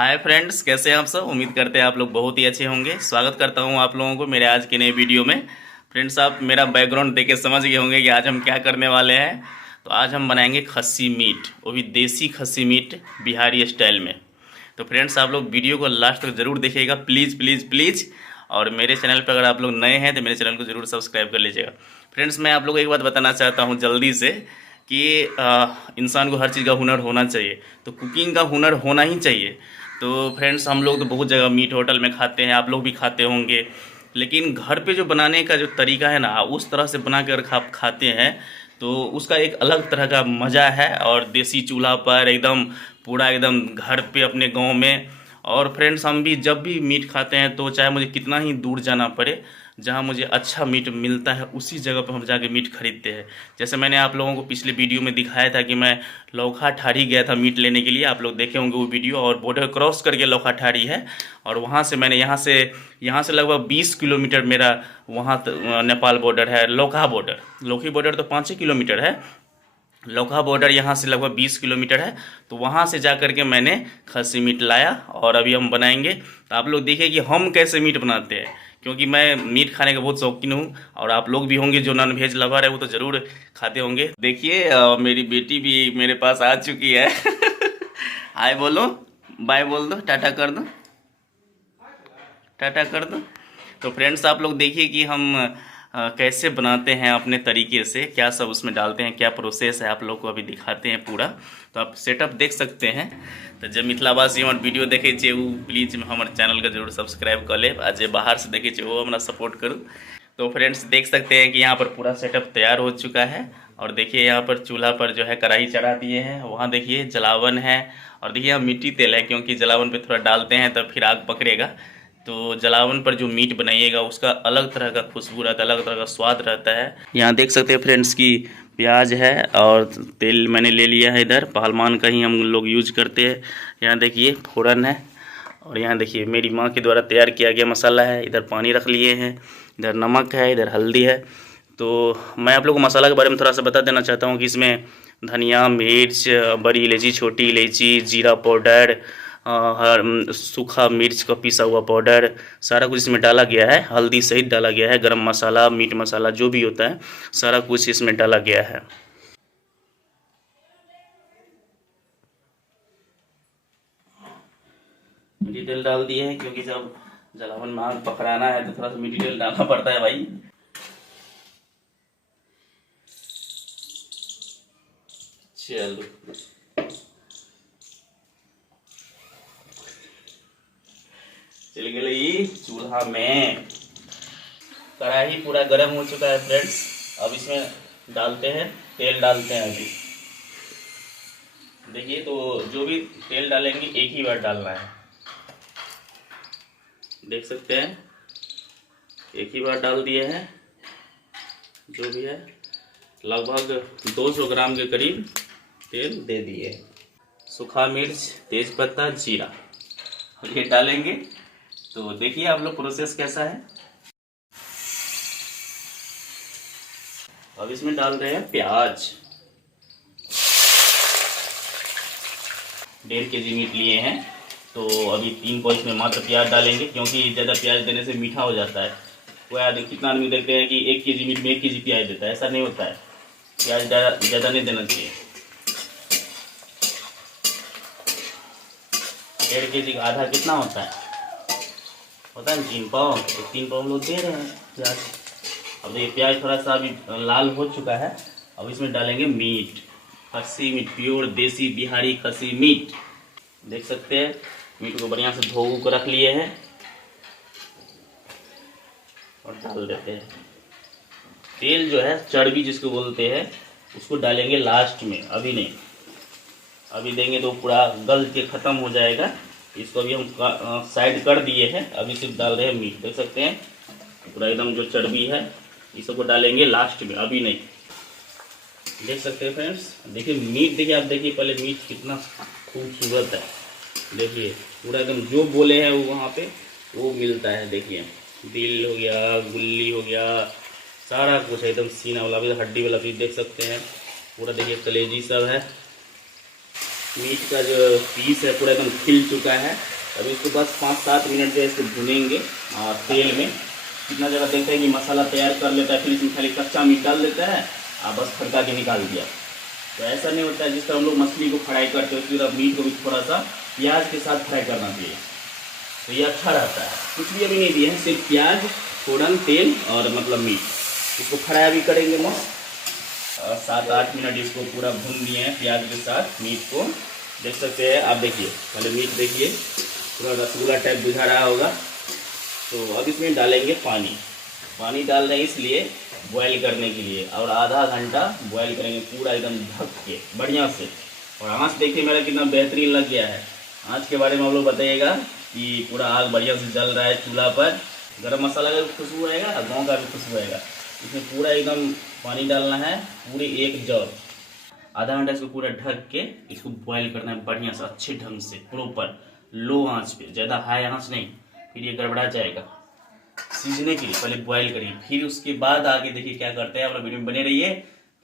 Hi friends, कैसे हैं आप सब। उम्मीद करते हैं आप लोग बहुत ही अच्छे होंगे। स्वागत करता हूं आप लोगों को मेरे आज के नए वीडियो में। फ्रेंड्स, आप मेरा बैकग्राउंड देख के समझ गए होंगे कि आज हम क्या करने वाले हैं। तो आज हम बनाएंगे खस्सी मीट, वो भी देसी खस्सी मीट बिहारी स्टाइल में। तो फ्रेंड्स, आप लोग वीडियो को लास्ट तक ज़रूर देखिएगा, प्लीज़ प्लीज़ प्लीज़। और मेरे चैनल पर अगर आप लोग नए हैं तो मेरे चैनल को ज़रूर सब्सक्राइब कर लीजिएगा। फ्रेंड्स, मैं आप लोग को एक बात बताना चाहता हूँ जल्दी से कि इंसान को हर चीज़ का हुनर होना चाहिए, तो कुकिंग का हुनर होना ही चाहिए। तो फ्रेंड्स, हम लोग तो बहुत जगह मीट होटल में खाते हैं, आप लोग भी खाते होंगे, लेकिन घर पे जो बनाने का जो तरीका है ना, उस तरह से बना कर आप खाते हैं तो उसका एक अलग तरह का मज़ा है। और देसी चूल्हा पर एकदम पूरा एकदम घर पे अपने गांव में। और फ्रेंड्स, हम भी जब भी मीट खाते हैं तो चाहे मुझे कितना ही दूर जाना पड़े, जहाँ मुझे अच्छा मीट मिलता है उसी जगह पर हम जाके मीट खरीदते हैं। जैसे मैंने आप लोगों को पिछले वीडियो में दिखाया था कि मैं लौखा ठारी गया था मीट लेने के लिए, आप लोग देखे होंगे वो वीडियो। और बॉर्डर क्रॉस करके लौखा ठारी है, और वहाँ से मैंने यहाँ से लगभग 20 किलोमीटर मेरा वहाँ नेपाल बॉर्डर है। लौखा बॉर्डर, लौखी बॉर्डर तो 5 ही किलोमीटर है, लौखा बॉर्डर यहाँ से लगभग 20 किलोमीटर है। तो वहाँ से जा कर के मैंने खस्सी मीट लाया और अभी हम बनाएंगे। तो आप लोग देखिए कि हम कैसे मीट बनाते हैं, क्योंकि मैं मीट खाने का बहुत शौकीन हूँ और आप लोग भी होंगे जो नॉन वेज लवर है, वो तो ज़रूर खाते होंगे। देखिए मेरी बेटी भी मेरे पास आ चुकी है। हाय बोलो, बाय बोल दो, टाटा कर दो, टाटा कर दो। तो फ्रेंड्स, आप लोग देखिए कि हम कैसे बनाते हैं अपने तरीके से, क्या सब उसमें डालते हैं, क्या प्रोसेस है, आप लोग को अभी दिखाते हैं पूरा। तो आप सेटअप देख सकते हैं। तो जब मिथिलावासी हमारे वीडियो देखे छे वो प्लीज हमारे चैनल को जरूर सब्सक्राइब कर ले, आ जे बाहर से देखे छे वो हमारा सपोर्ट करूँ। तो फ्रेंड्स, देख सकते हैं कि यहाँ पर पूरा सेटअप तैयार हो चुका है। और देखिए यहाँ पर चूल्हा पर जो है कढ़ाई चढ़ा दिए हैं, वहाँ देखिए जलावन है। और देखिए यहाँ मिट्टी तेल है, क्योंकि जलावन पे थोड़ा डालते हैं तब फिर आग पकड़ेगा। तो जलावन पर जो मीट बनाइएगा उसका अलग तरह का खुशबू रहता है, अलग तरह का स्वाद रहता है। यहाँ देख सकते हैं फ्रेंड्स की प्याज है और तेल मैंने ले लिया है, इधर पहलवान का ही हम लोग यूज करते हैं। यहाँ देखिए फोरन है, और यहाँ देखिए मेरी माँ के द्वारा तैयार किया गया मसाला है। इधर पानी रख लिए हैं, इधर नमक है, इधर हल्दी है। तो मैं आप लोग को मसाला के बारे में थोड़ा सा बता देना चाहता हूँ कि इसमें धनिया, मिर्च, बड़ी इलायची, छोटी इलायची, जीरा पाउडर, सूखा मिर्च का पिसा हुआ पाउडर, सारा कुछ इसमें डाला गया है। हल्दी सहित डाला गया है, गरम मसाला, मीट मसाला जो भी होता है सारा कुछ इसमें डाला गया है। मीठी तेल डाल दिए हैं, क्योंकि जब जलावन में आग पकड़ाना है तो थोड़ा सा मीठी तेल डालना पड़ता है भाई। चलो, चल गई चूल्हा में। कढ़ाई पूरा गर्म हो चुका है फ्रेंड्स। अब इसमें डालते हैं, तेल डालते हैं अभी। देखिए, तो जो भी तेल डालेंगे एक ही बार डालना है, देख सकते हैं एक ही बार डाल दिए हैं। जो भी है लगभग 200 ग्राम के करीब तेल दे दिए। सूखा मिर्च, तेज पत्ता, जीरा ये डालेंगे। तो देखिए आप लोग प्रोसेस कैसा है। अब इसमें डाल रहे हैं प्याज। 1.5 kg मीट लिए हैं, तो अभी 3 को इसमें मात्र प्याज डालेंगे, क्योंकि ज़्यादा प्याज देने से मीठा हो जाता है। कोई आदमी, कितना आदमी देखते हैं कि 1 kg मीट में 1 kg प्याज देता है, ऐसा नहीं होता है। प्याज ज़्यादा नहीं देना चाहिए। 1.5 kg का आधा कितना होता है पता है, 3 पाव। तो 3 पाव लोग दे रहे हैं प्याज। अब देखिए प्याज थोड़ा सा अभी लाल हो चुका है। अब इसमें डालेंगे मीट, खस्सी मीट, प्योर देसी बिहारी खस्सी मीट। देख सकते हैं मीट को बढ़िया से धो कर रख लिए हैं और डाल देते हैं। तेल जो है, चर्बी जिसको बोलते हैं, उसको डालेंगे लास्ट में, अभी नहीं। अभी देंगे तो पूरा गल के ख़त्म हो जाएगा। इसको अभी हम साइड कर दिए हैं, अभी सिर्फ डाल रहे हैं मीट। देख सकते हैं पूरा एकदम जो चर्बी है इस सबको डालेंगे लास्ट में, अभी नहीं। देख सकते हैं फ्रेंड्स, देखिए मीट, देखिए आप देखिए पहले मीट कितना खूबसूरत है। देखिए पूरा एकदम जो बोले हैं वो वहाँ पे वो मिलता है। देखिए दिल हो गया, गुल्ली हो गया, सारा कुछ एकदम सीना वाला भी, हड्डी वाला भी देख सकते हैं पूरा। देखिए कलेजी सब है, मीट का जो पीस है पूरा एकदम खिल चुका है। अभी इसको बस 5-7 मिनट जो है इसको भुनेंगे तेल में। कितना जगह देखते हैं कि मसाला तैयार कर लेता है, फिर इसमें खाली कच्चा मीट डाल देता है और बस खड़का के निकाल दिया। तो ऐसा नहीं होता है। जिस तरह हम लोग मछली को फ्राई करते हैं उसी तरह मीट को भी थोड़ा सा प्याज के साथ फ्राई करना चाहिए, तो ये अच्छा रहता है। कुछ भी अभी नहीं दिए हैं, सिर्फ प्याज, फोड़न, तेल और मतलब मीट। इसको फ्राई भी करेंगे मस्त। 7-8 मिनट इसको पूरा भून दिए हैं प्याज के साथ मीट को। देख सकते हैं आप, देखिए पहले मीट देखिए पूरा रसगुल्ला टाइप बुझा रहा होगा। तो अब इसमें डालेंगे पानी। पानी डाल रहे हैं इसलिए बॉयल करने के लिए, और आधा घंटा बॉयल करेंगे पूरा एकदम ढक के बढ़िया से। और आँच देखिए मेरा कितना बेहतरीन लग गया है। आँच के बारे में आप लोग बताइएगा कि पूरा आग बढ़िया से जल रहा है चूल्हा पर। गरम मसाला का भी खुशबू आएगा, गाँव का भी खुशबू आएगा। इसमें पूरा एकदम पानी डालना है, पूरे एक जग। आधा घंटा इसको पूरा ढक के इसको बॉयल करना है बढ़िया से, अच्छे ढंग से, प्रॉपर लो आंच पे, ज़्यादा हाई आंच नहीं, फिर ये गड़बड़ा जाएगा। सीजने के लिए पहले बॉयल करिए, फिर उसके बाद आगे देखिए क्या करते हैं। आप लोग वीडियो में बने रहिए,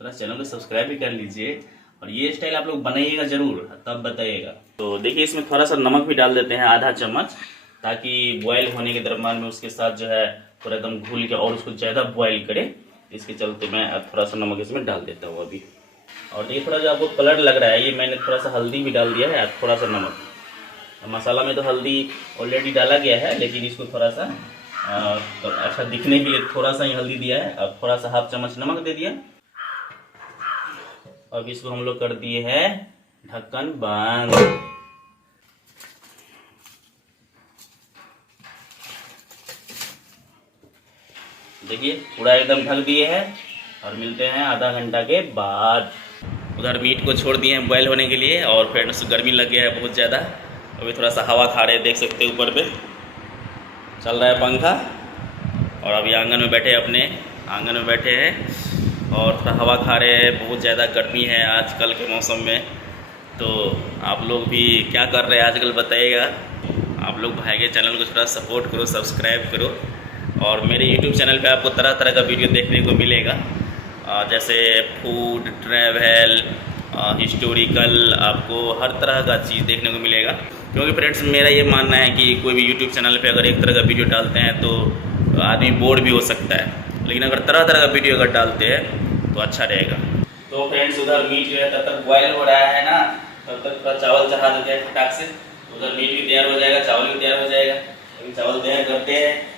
थोड़ा चैनल को सब्सक्राइब भी कर लीजिए, और ये स्टाइल आप लोग बनाइएगा जरूर, तब बताइएगा। तो देखिए इसमें थोड़ा सा नमक भी डाल देते हैं, आधा चम्मच, ताकि बॉयल होने के दरम्यान में उसके साथ जो है पूरा एकदम घुल के और उसको ज़्यादा बॉयल करे। इसके चलते मैं थोड़ा सा नमक इसमें डाल देता हूँ अभी। और ये थोड़ा जो आपको कलर लग रहा है, ये मैंने थोड़ा सा हल्दी भी डाल दिया है, थोड़ा सा नमक। मसाला में तो हल्दी ऑलरेडी डाला गया है, लेकिन इसको थोड़ा सा तो अच्छा दिखने के लिए थोड़ा सा ही हल्दी दिया है। अब थोड़ा सा हाफ चम्मच नमक दे दिया। अब इसको हम लोग कर दिए हैं ढक्कन बंद। देखिए पूरा एकदम ढक दिए हैं, और मिलते हैं आधा घंटा के बाद। उधर मीट को छोड़ दिए हैं बॉयल होने के लिए, और फ्रेंड्स गर्मी लग गया है बहुत ज़्यादा। अभी थोड़ा सा हवा खा रहे हैं, देख सकते हैं ऊपर पे चल रहा है पंखा। और अभी आंगन में बैठे, अपने आंगन में बैठे हैं और थोड़ा हवा खा रहे हैं। बहुत ज़्यादा गर्मी है आजकल के मौसम में। तो आप लोग भी क्या कर रहे हैं आजकल बताइएगा। आप लोग भाई के चैनल को थोड़ा सपोर्ट करो, सब्सक्राइब करो। और मेरे यूट्यूब चैनल पे आपको तरह तरह का वीडियो देखने को मिलेगा, जैसे फूड, ट्रैवल, हिस्टोरिकल, आपको हर तरह का चीज़ देखने को मिलेगा। क्योंकि फ्रेंड्स मेरा ये मानना है कि कोई भी यूट्यूब चैनल पे अगर एक तरह का वीडियो डालते हैं तो आदमी बोर भी हो सकता है, लेकिन अगर तरह तरह का वीडियो अगर डालते हैं तो अच्छा रहेगा। तो फ्रेंड्स उधर मीट जो है तब तक बॉयल हो रहा है ना, तब तक थोड़ा चावल चढ़ा देते हैं फटाक से। उधर मीट भी तैयार हो जाएगा, चावल भी तैयार हो जाएगा। अभी चावल तैयार करते हैं।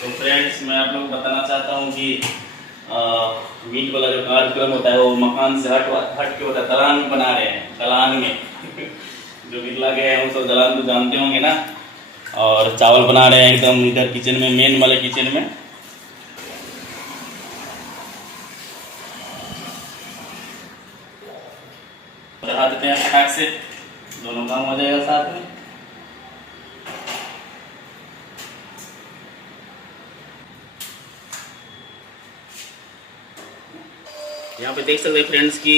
तो फ्रेंड्स मैं आप लोग बताना चाहता हूँ कि मीट वाला जो कार्यक्रम होता है वो मकान से हट के होता है। दलान में बना रहे हैं, दलान में जो बिरला गए हैं वो सब दलान को जानते होंगे ना। और चावल बना रहे हैं एकदम इधर किचन में, मेन वाले किचन में। चढ़ा देते हैं फटाक से, दोनों काम हो जाएगा साथ में। यहाँ पे देख सकते हैं फ्रेंड्स कि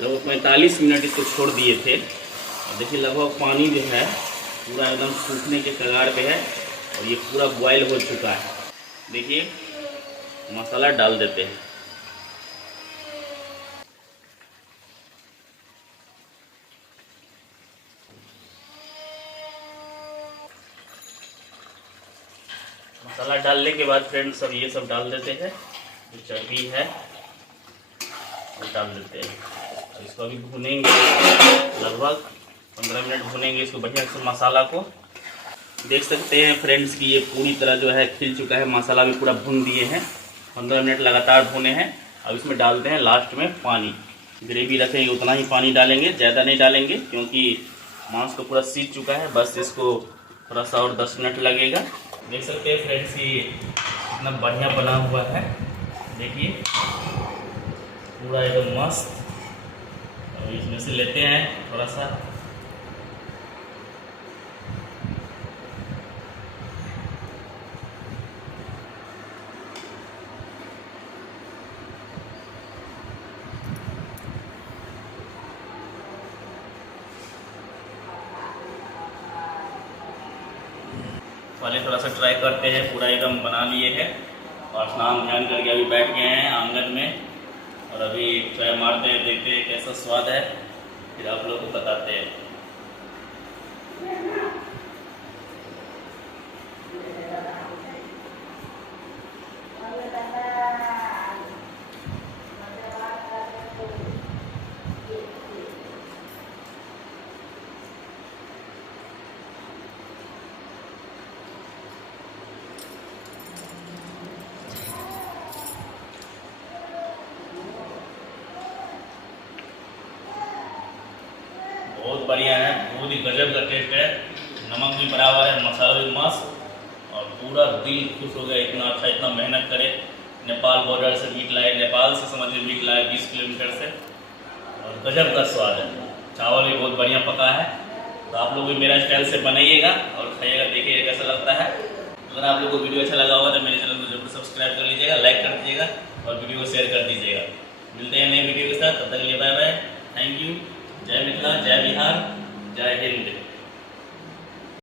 लगभग 45 मिनट इसको छोड़ दिए थे। और देखिए लगभग पानी जो है पूरा एकदम सूखने के कगार पे है, और ये पूरा बॉयल हो चुका है। देखिए मसाला डाल देते हैं। मसाला डालने के बाद फ्रेंड्स अब ये सब डाल देते हैं, जो चर्बी है डाल देते हैं। इसको अभी भूनेंगे, लगभग 15 मिनट भूनेंगे इसको बढ़िया से मसाला को। देख सकते हैं फ्रेंड्स कि ये पूरी तरह जो है खिल चुका है, मसाला भी पूरा भून दिए हैं। 15 मिनट लगातार भूने हैं। अब इसमें डालते हैं लास्ट में पानी। ग्रेवी रखेंगे उतना ही पानी डालेंगे, ज़्यादा नहीं डालेंगे, क्योंकि मांस तो पूरा सीज चुका है। बस इसको थोड़ा सा और 10 मिनट लगेगा। देख सकते हैं फ्रेंड्स ये इतना बढ़िया बना हुआ है, देखिए पूरा एकदम मस्त। और इसमें से लेते हैं थोड़ा सा। पहले थोड़ा सा ट्राई करते हैं, पूरा एकदम बना लिए हैं। और स्नान ध्यान करके अभी बैठ गए हैं आंगन में, और और अभी ट्राई मारते हैं, देखते हैं कैसा स्वाद है, फिर आप लोगों को बताते हैं। बहुत बढ़िया है, बहुत ही गजब का टेस्ट है। नमक भी बराबर है, मसाला भी मस्त, और पूरा दिल खुश हो गया। इतना अच्छा, इतना मेहनत करे, नेपाल बॉर्डर से मीट लाए, नेपाल से समझिए मीट लाए 20 किलोमीटर से, और गजब का स्वाद है। चावल भी बहुत बढ़िया पका है। तो आप लोग भी मेरा स्टाइल से बनाइएगा और खाइएगा, देखिएगा कैसा लगता है। अगर आप लोग को वीडियो अच्छा लगा होगा तो मेरे चैनल को जरूर सब्सक्राइब कर लीजिएगा, लाइक कर दीजिएगा और वीडियो को शेयर कर दीजिएगा। मिलते हैं नई वीडियो के साथ, तब तक के लिए बाय बाय, थैंक यू। जय मिथिला, जय बिहार, जय हिंद।